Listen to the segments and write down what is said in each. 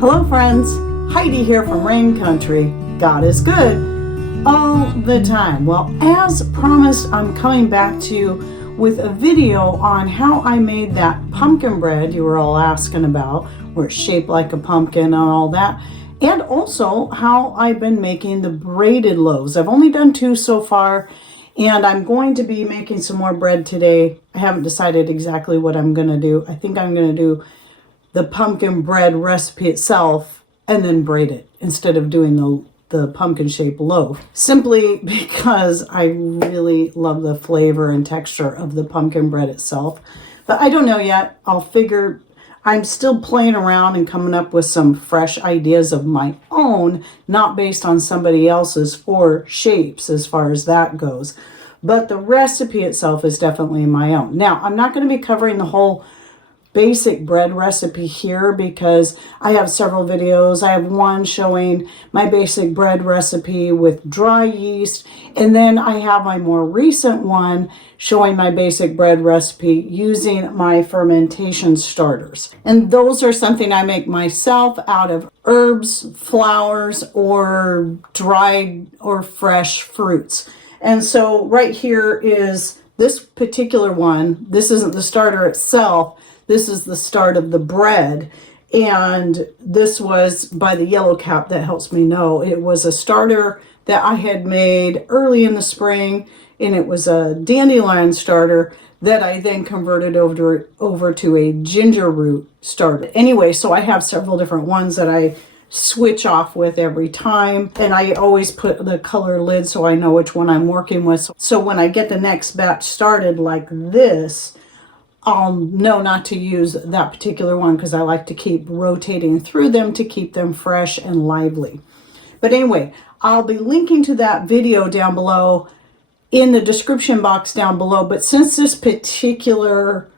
Hello friends, Heidi here from Rain Country. God is good all the time. Well, as promised, I'm coming back to you with a video on how I made that pumpkin bread you were all asking about, where it's shaped like a pumpkin and all that, and also how I've been making the braided loaves. I've only done 2 so far, and I'm going to be making some more bread today. I haven't decided exactly what I'm going to do. I think I'm going to do the pumpkin bread recipe itself and then braid it instead of doing the pumpkin shaped loaf, simply because I really love the flavor and texture of the pumpkin bread itself. But I don't know yet. I'll figure. I'm still playing around and coming up with some fresh ideas of my own, not based on somebody else's or shapes as far as that goes. But the recipe itself is definitely my own. Now, I'm not going to be covering the whole basic bread recipe here because I have several videos. I have one showing my basic bread recipe with dry yeast, and then I have my more recent one showing my basic bread recipe using my fermentation starters. And those are something I make myself out of herbs, flowers, or dried or fresh fruits. And so right here is this particular one. This isn't the starter itself. This is the start of the bread, and this was by the yellow cap that helps me know. It was a starter that I had made early in the spring, and it was a dandelion starter that I then converted over to a ginger root starter. Anyway, so I have several different ones that I switch off with every time, and I always put the color lid so I know which one I'm working with. So when I get the next batch started like this, I'll know not to use that particular one because I like to keep rotating through them to keep them fresh and lively. But anyway, I'll be linking to that video down below in the description box down below. But since this particular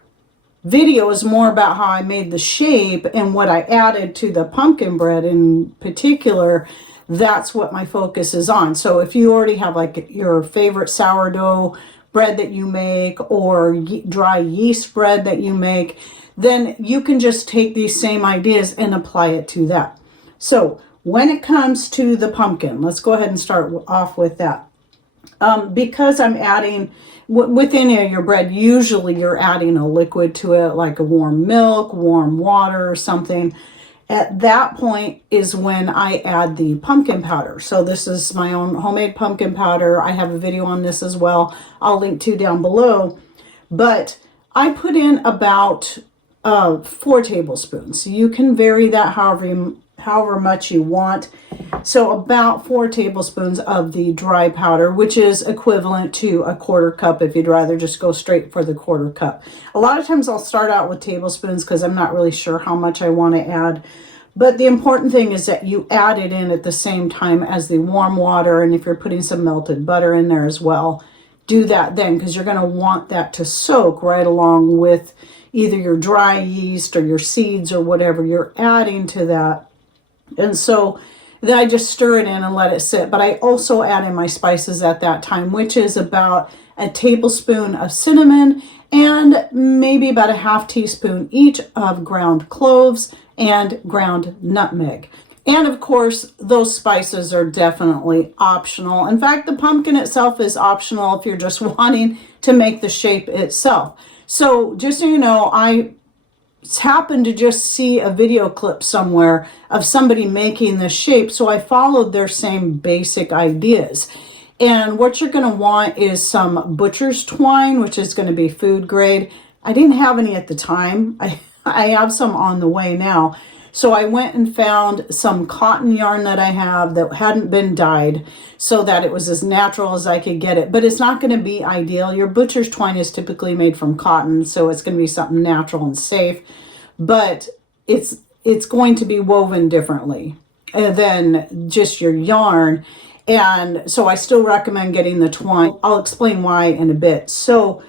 video is more about how I made the shape and what I added to the pumpkin bread in particular, that's what my focus is on. So if you already have like your favorite sourdough bread that you make or dry yeast bread that you make, then you can just take these same ideas and apply it to that. So when it comes to the pumpkin, let's go ahead and start off with that. Because I'm adding, within your bread, usually you're adding a liquid to it, like a warm milk, warm water, or something. At that point is when I add the pumpkin powder. So this is my own homemade pumpkin powder. I have a video on this as well. I'll link to down below. But I put in about 4 tablespoons. You can vary that however much you want. So about 4 tablespoons of the dry powder, which is equivalent to a 1/4 cup if you'd rather just go straight for the 1/4 cup. A lot of times I'll start out with tablespoons because I'm not really sure how much I want to add. But the important thing is that you add it in at the same time as the warm water, and if you're putting some melted butter in there as well, do that then, because you're going to want that to soak right along with either your dry yeast or your seeds or whatever you're adding to that. And so then I just stir it in and let it sit. But I also add in my spices at that time, which is about a tablespoon of cinnamon and maybe about a 1/2 teaspoon each of ground cloves and ground nutmeg. And of course, those spices are definitely optional. In fact, the pumpkin itself is optional if you're just wanting to make the shape itself. So just so you know, I happened to just see a video clip somewhere of somebody making this shape, so I followed their same basic ideas. And what you're going to want is some butcher's twine, which is going to be food grade. I didn't have any at the time. I have some on the way now. So I went and found some cotton yarn that I have that hadn't been dyed so that it was as natural as I could get it. But it's not going to be ideal. Your butcher's twine is typically made from cotton, so it's going to be something natural and safe. But it's going to be woven differently than just your yarn. And so I still recommend getting the twine. I'll explain why in a bit. So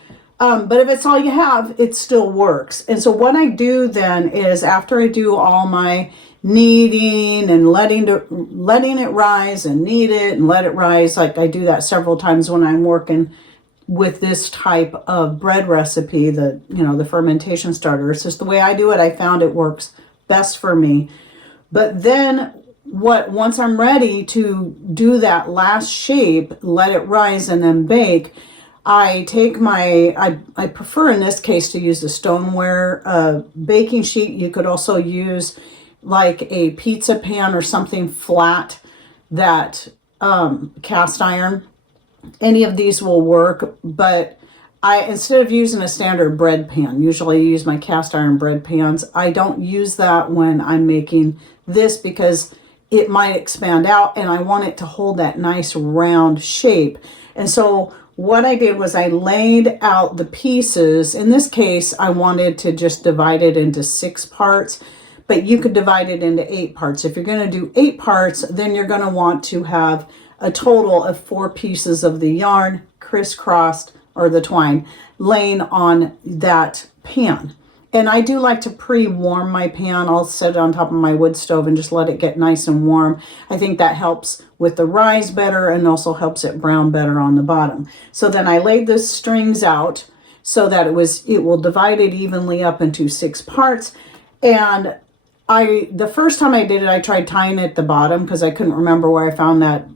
but if it's all you have, it still works. And so what I do then is after I do all my kneading and letting it rise and knead it and let it rise, like I do that several times when I'm working with this type of bread recipe, the fermentation starter. It's just the way I do it. I found it works best for me. But then once I'm ready to do that last shape, let it rise and then bake, I take I prefer in this case to use the stoneware baking sheet. You could also use like a pizza pan or something flat that cast iron. Any of these will work, but instead of using a standard bread pan, usually I use my cast iron bread pans. I don't use that when I'm making this because it might expand out and I want it to hold that nice round shape. And so what I did was I laid out the pieces. In this case, I wanted to just divide it into 6 parts, but you could divide it into 8 parts. If you're going to do 8 parts, then you're going to want to have a total of 4 pieces of the yarn crisscrossed, or the twine, laying on that pan. And I do like to pre-warm my pan. I'll set it on top of my wood stove and just let it get nice and warm. I think that helps with the rise better and also helps it brown better on the bottom. So then I laid the strings out so that it will divide it evenly up into 6 parts. And the first time I did it, I tried tying it at the bottom because I couldn't remember where I found that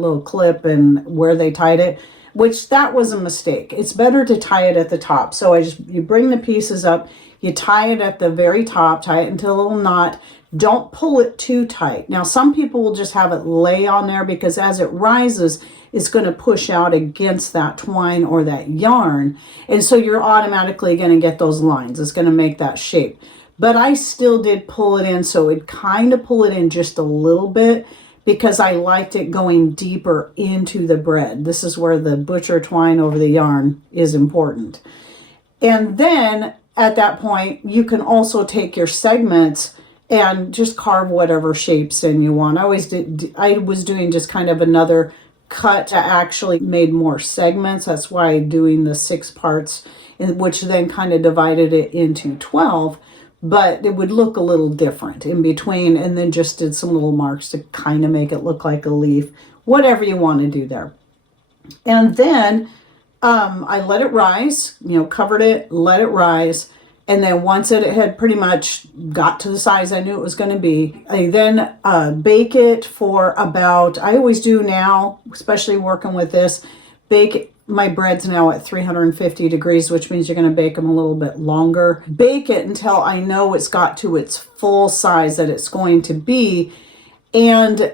little clip and where they tied it, which that was a mistake. It's better to tie it at the top. So you bring the pieces up, you tie it at the very top, tie it into a little knot. Don't pull it too tight. Now, some people will just have it lay on there because as it rises, it's going to push out against that twine or that yarn. And so you're automatically going to get those lines. It's going to make that shape. But I still did pull it in, so it kind of pull it in just a little bit because I liked it going deeper into the bread. This is where the butcher twine over the yarn is important. And then at that point, you can also take your segments and just carve whatever shapes in you want. I was doing just kind of another cut. I actually made more segments. That's why I'm doing the 6 parts, which then kind of divided it into 12. But it would look a little different in between, and then just did some little marks to kind of make it look like a leaf, whatever you want to do there. And then I let it rise, covered it, let it rise. And then once it had pretty much got to the size I knew it was going to be, I then bake it for about, I always do now, especially working with this, bake my bread's now at 350 degrees, which means you're going to bake them a little bit longer. Bake it until I know it's got to its full size that it's going to be. And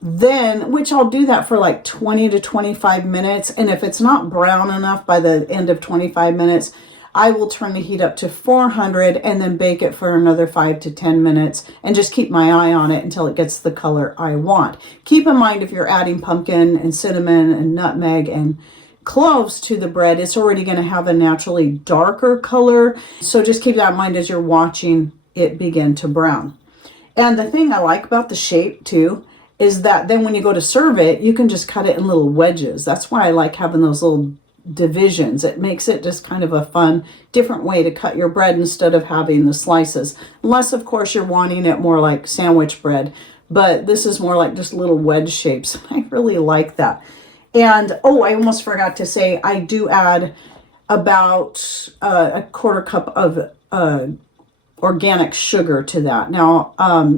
then, which I'll do that for like 20 to 25 minutes. And if it's not brown enough by the end of 25 minutes, I will turn the heat up to 400 and then bake it for another 5 to 10 minutes and just keep my eye on it until it gets the color I want. Keep in mind, if you're adding pumpkin and cinnamon and nutmeg and cloves to the bread, it's already going to have a naturally darker color. So just keep that in mind as you're watching it begin to brown. And the thing I like about the shape too is that then when you go to serve it, you can just cut it in little wedges. That's why I like having those little divisions. It makes it just kind of a fun, different way to cut your bread instead of having the slices. Unless, of course, you're wanting it more like sandwich bread. But this is more like just little wedge shapes. I really like that. And, oh, I almost forgot to say, I do add about a quarter cup of organic sugar to that. Now,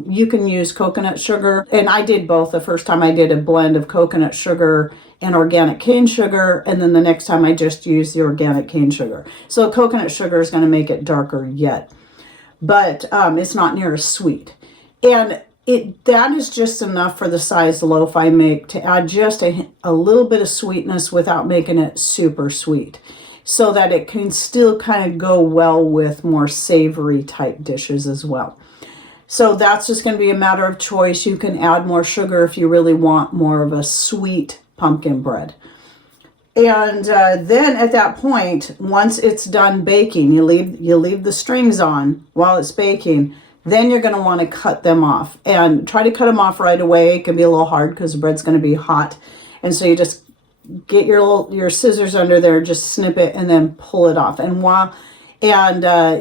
you can use coconut sugar. And I did both. The first time I did a blend of coconut sugar and organic cane sugar, and then the next time I just used the organic cane sugar. So coconut sugar is going to make it darker yet, but it's not near as sweet. And that is just enough for the size loaf I make to add just a little bit of sweetness without making it super sweet, so that it can still kind of go well with more savory type dishes as well. So that's just going to be a matter of choice. You can add more sugar if you really want more of a sweet pumpkin bread. And then at that point, once it's done baking, you leave the strings on while it's baking. Then you're going to want to cut them off, and try to cut them off right away. It can be a little hard because the bread's going to be hot, and so you just get your scissors under there, just snip it, and then pull it off. And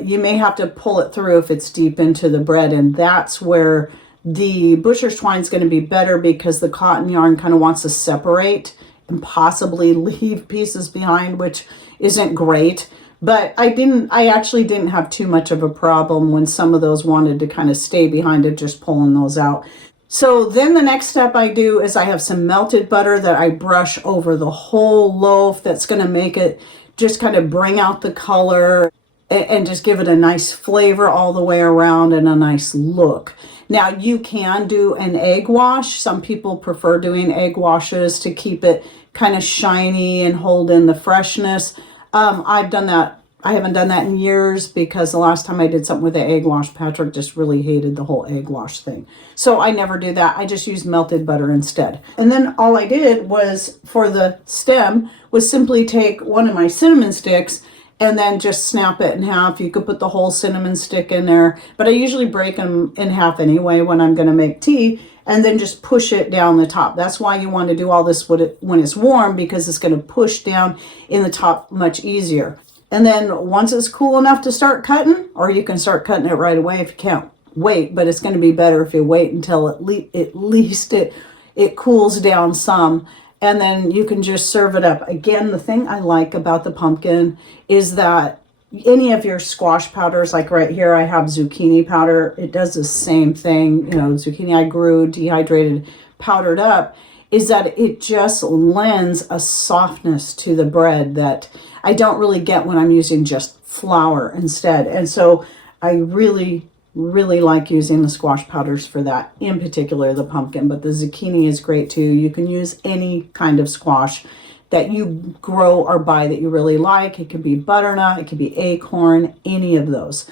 you may have to pull it through if it's deep into the bread, and that's where the butcher's twine is going to be better, because the cotton yarn kind of wants to separate and possibly leave pieces behind, which isn't great. But I actually didn't have too much of a problem when some of those wanted to kind of stay behind it, just pulling those out. So then the next step I do is I have some melted butter that I brush over the whole loaf. That's going to make it just kind of bring out the color and just give it a nice flavor all the way around and a nice look. Now you can do an egg wash. Some people prefer doing egg washes to keep it kind of shiny and hold in the freshness. I've done that. I haven't done that in years because the last time I did something with the egg wash, Patrick just really hated the whole egg wash thing. So I never do that. I just use melted butter instead. And then all I did was for the stem was simply take one of my cinnamon sticks and then just snap it in half. You could put the whole cinnamon stick in there, but I usually break them in half anyway when I'm going to make tea, and then just push it down the top. That's why you want to do all this when it's warm, because it's going to push down in the top much easier. And then once it's cool enough to start cutting, or you can start cutting it right away if you can't wait, but it's going to be better if you wait until at least it cools down some. And then you can just serve it up. Again, the thing I like about the pumpkin is that any of your squash powders, like right here, I have zucchini powder. It does the same thing. You know, zucchini I grew, dehydrated, powdered up, is that it just lends a softness to the bread that I don't really get when I'm using just flour instead. And so I really like using the squash powders for that, in particular the pumpkin, but the zucchini is great too. You can use any kind of squash that you grow or buy that you really like. It could be butternut, it could be acorn, any of those.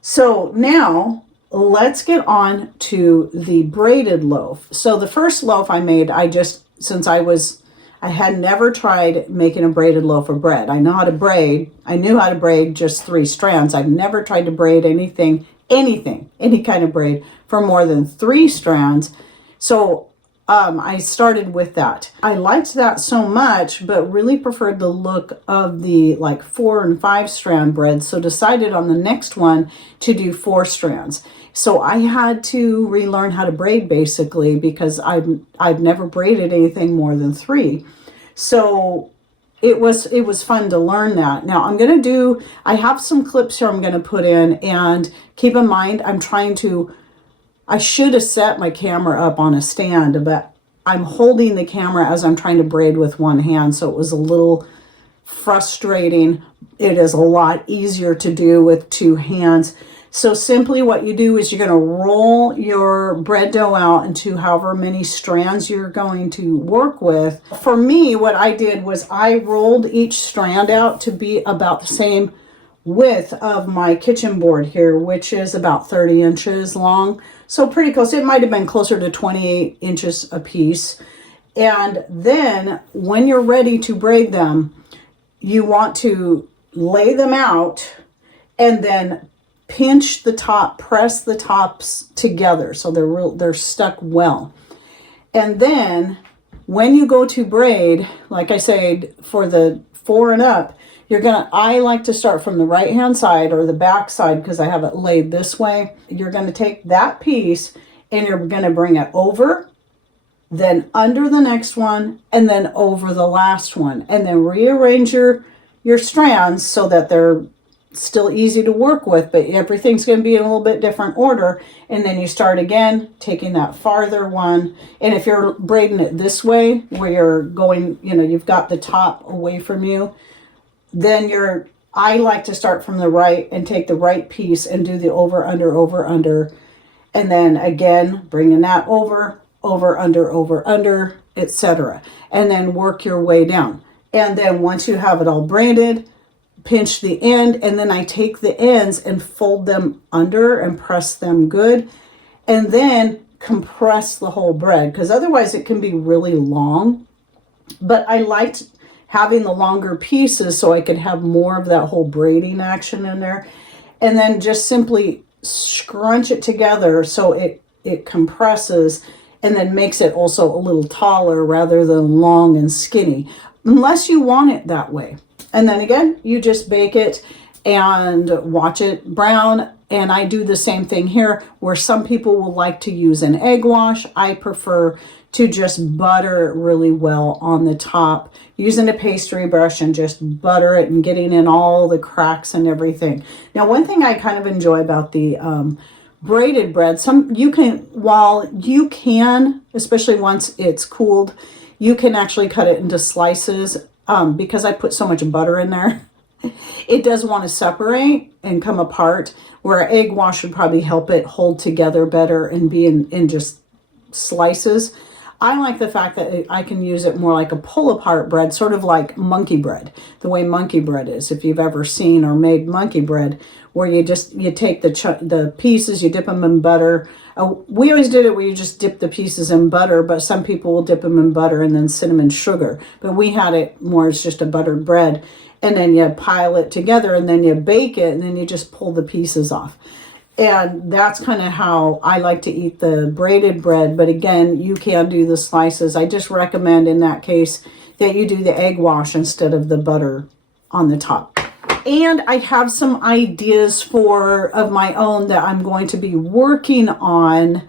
So now let's get on to the braided loaf. So the first loaf I made, since I had never tried making a braided loaf of bread. I knew how to braid just 3 strands. I've never tried to braid any kind of braid for more than 3 strands. So I started with that. I liked that so much, but really preferred the look of the like 4 and 5 strand bread. So decided on the next one to do 4 strands. So I had to relearn how to braid basically, because I've never braided anything more than 3. So it was fun to learn that. Now I have some clips here I'm going to put in, and keep in mind, I should have set my camera up on a stand, but I'm holding the camera as I'm trying to braid with one hand. So it was a little frustrating. It is a lot easier to do with 2 hands. So simply what you do is you're going to roll your bread dough out into however many strands you're going to work with. For me, what I did was I rolled each strand out to be about the same width of my kitchen board here, which is about 30 inches long. So pretty close. It might have been closer to 28 inches a piece. And then when you're ready to braid them, you want to lay them out and then pinch the top, press the tops together so they're stuck well. And then when you go to braid, like I said, for the 4 and up, I like to start from the right hand side or the back side because I have it laid this way. You're going to take that piece and you're going to bring it over, then under the next one, and then over the last one, and then rearrange your strands so that they're still easy to work with, but everything's going to be in a little bit different order. And then you start again, taking that farther one. And if you're braiding it this way, where you're going, you've got the top away from you, then I like to start from the right and take the right piece and do the over, under, and then again, bringing that over, under, etc. And then work your way down. And then once you have it all braided, pinch the end, and then I take the ends and fold them under and press them good, and then compress the whole bread, because otherwise it can be really long. But I liked having the longer pieces so I could have more of that whole braiding action in there, and then just simply scrunch it together so it compresses and then makes it also a little taller rather than long and skinny, unless you want it that way. And then again, you just bake it and watch it brown. And I do the same thing here, where some people will like to use an egg wash. I prefer to just butter it really well on the top, using a pastry brush and just butter it and getting in all the cracks and everything. Now, one thing I kind of enjoy about the braided bread, while you can, especially once it's cooled, you can actually cut it into slices. Because I put so much butter in there, it does want to separate and come apart, where egg wash would probably help it hold together better and be in just slices. I like the fact that I can use it more like a pull-apart bread, sort of like monkey bread, the way monkey bread is. If you've ever seen or made monkey bread, where you take the pieces, you dip them in butter. We always did it where you just dip the pieces in butter, but some people will dip them in butter and then cinnamon sugar. But we had it more as just a buttered bread. And then you pile it together and then you bake it and then you just pull the pieces off. And that's kind of how I like to eat the braided bread. But again, you can do the slices. I just recommend in that case that you do the egg wash instead of the butter on the top. And I have some ideas of my own that I'm going to be working on.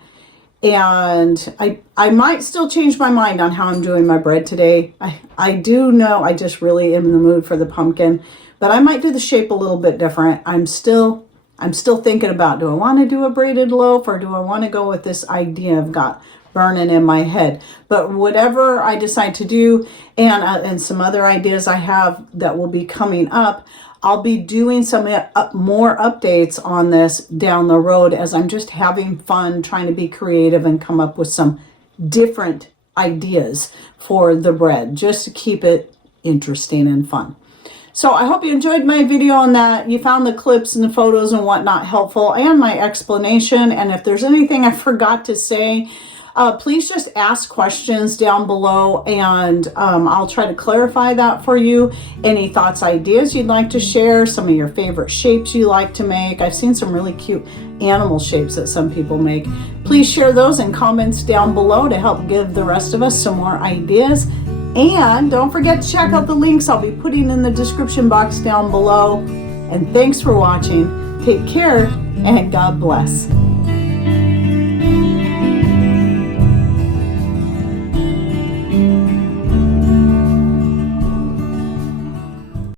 And I might still change my mind on how I'm doing my bread today. I do know I just really am in the mood for the pumpkin. But I might do the shape a little bit different. I'm still thinking about, do I want to do a braided loaf or do I want to go with this idea I've got burning in my head? But whatever I decide to do, and some other ideas I have that will be coming up, I'll be doing some more updates on this down the road as I'm just having fun trying to be creative and come up with some different ideas for the bread, just to keep it interesting and fun. So I hope you enjoyed my video on that. You found the clips and the photos and whatnot helpful, and my explanation. And if there's anything I forgot to say, please just ask questions down below, and I'll try to clarify that for you. Any thoughts, ideas you'd like to share, some of your favorite shapes you like to make. I've seen some really cute animal shapes that some people make. Please share those in comments down below to help give the rest of us some more ideas. And don't forget to check out the links I'll be putting in the description box down below. And thanks for watching. Take care and God bless.